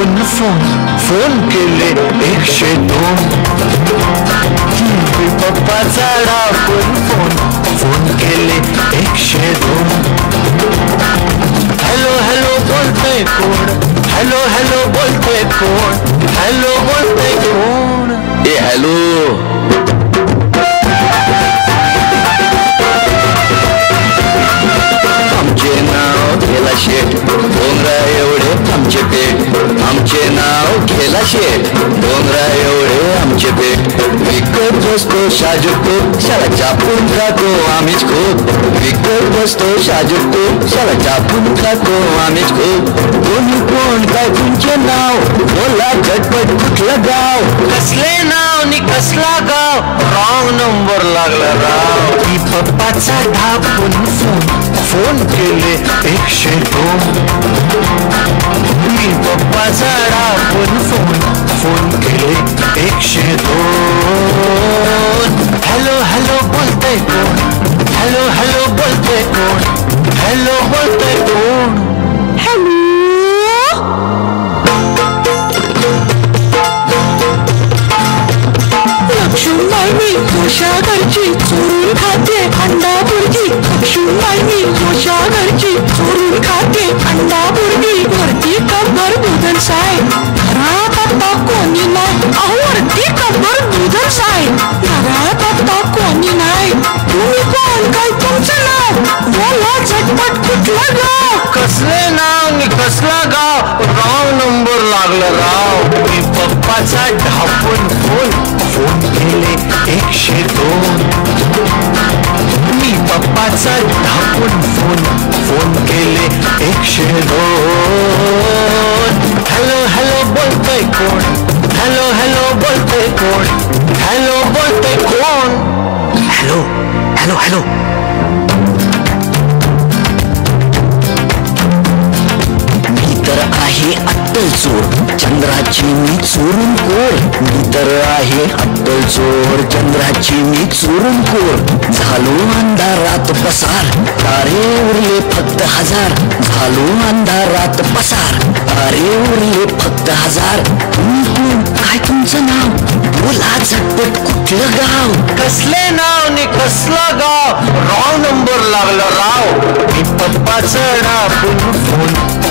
ढापून phone केले 102. पप्पाचा ढापून phone केले 102. Hello hello बोलतोय कोण, हॅलो हॅलो बोलतोय कोण, हॅलो बोलतोय कोण. ए हॅलो, आमचे नाव गेला शेठ, डोंगरा एवढे आमचे पेट. आमचे नाव गेला शेठ, डोंगरा एवढे आमचे पेट. विकत बसतो शाजूको, शाला चापून खातो आम्हीच खूप. विकत बसतो शाजूको, शाला चापून खातो आम्हीच खूप. कोणी कोण काय तुमचे नाव, बोला झटपट कुठलं गाव. कसले नाव नि कसला गाव, रॉंग नंबर लागला राव. की पप्पाचा ढापून फोन केले 102. मी पप्पाचा ढापून फोन केले 102. हॅलो हॅलो बोलतोय कोण, हॅलो हॅलो बोलतोय कोण, हॅलो बोलतोय कोण. हॅलो, लक्ष्मीबाई जोशा घरची चोरून खाते अंडा बुर्गी. लक्ष्मीबाई जोशा घरची चोरून खाते अंडा बुर्गी. वरती कबर दुधन साय, घरात आता कोणी नाही. अहो वरती कबर दुधन साय, घरात आता कोणी नाही. तुम्ही कोण, काय तुमचं नाव, बोला झटपट कुठलं गाव. कसले नाव नि कसला गाव, रॉंग नंबर लागला राव. मी पप्पाचा ढापून फोन केले 102. मी पप्पाचा ढापून फोन केले 102. हॅलो हॅलो बोलतोय कोण, हॅलो हॅलो बोलतोय कोण, हॅलो बोलतोय कोण. Hello hello hello. तर आहे अट्टल चोर, चंद्राची मी चोरून कोर. मी तर आहे अट्टल चोर, चंद्राची मी चोरून कोर. झालो अंधारात पसार, तारे उरले फक्त 1000. झालो अंधारात पसार, तारे उरले फक्त 1000. तुम्ही कोण, काय तुमचं नाव, बोला झटपट कुठलं गाव. कसले नाव नि कसला गाव, रॉंग नंबर लागला राव. मी पप्पाचा ढापून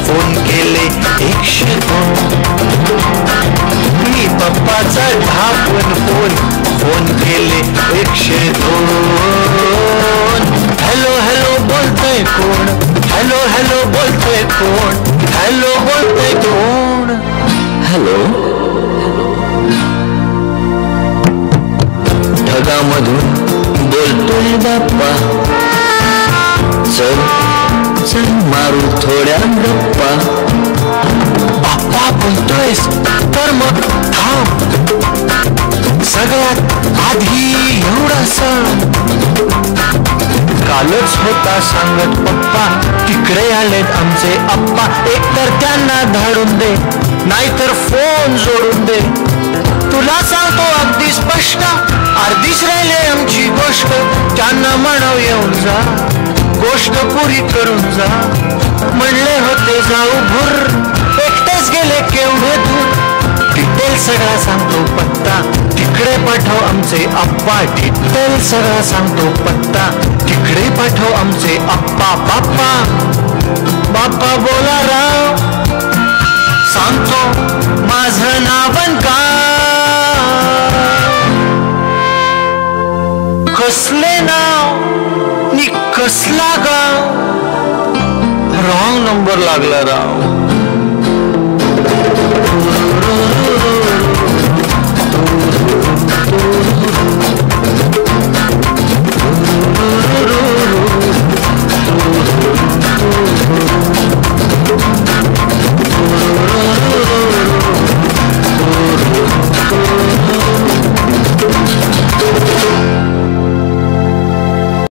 फोन केले 102. मी पप्पाचा ढापून फोन केले 102. हॅलो हॅलो बोलतोय कोण, हॅलो हॅलो बोलतोय कोण, हॅलो बोलतोय कोण. हॅलो, ढगामधून बोलतोय बाप्पा. चल चल मारू थोड्या गप्पा. बाप्पा बोलतोयस तर मग थांब. सगळ्यात आधी एवढा सण, कालच होता सांगत पप्पा, तिकडे आलेत आमचे आप्पा. एकतर त्यांना धाडून दे, नाहीतर फोन जोडून दे. तुला सांगतो अगदी स्पष्ट, अर्धीच राहिले आमची गोष्ट. त्यांना म्हणाव येऊन जा, गोष्ट पुरी करून जा. म्हणले होते जाऊ भुर, एकटेच गेले केवढे दूर. डिटेल सगळा सांगतो पत्ता, तिकडे पाठव आमचे आप्पा. डिटेल सगळा सांगतो पत्ता, तिकडे पाठव आमचे आप्पा. बाप्पा बाप्पा बोला राव, सांगतो माझं नाव का. कसले नाव नि कसला गाव, रॉंग नंबर लागला राव.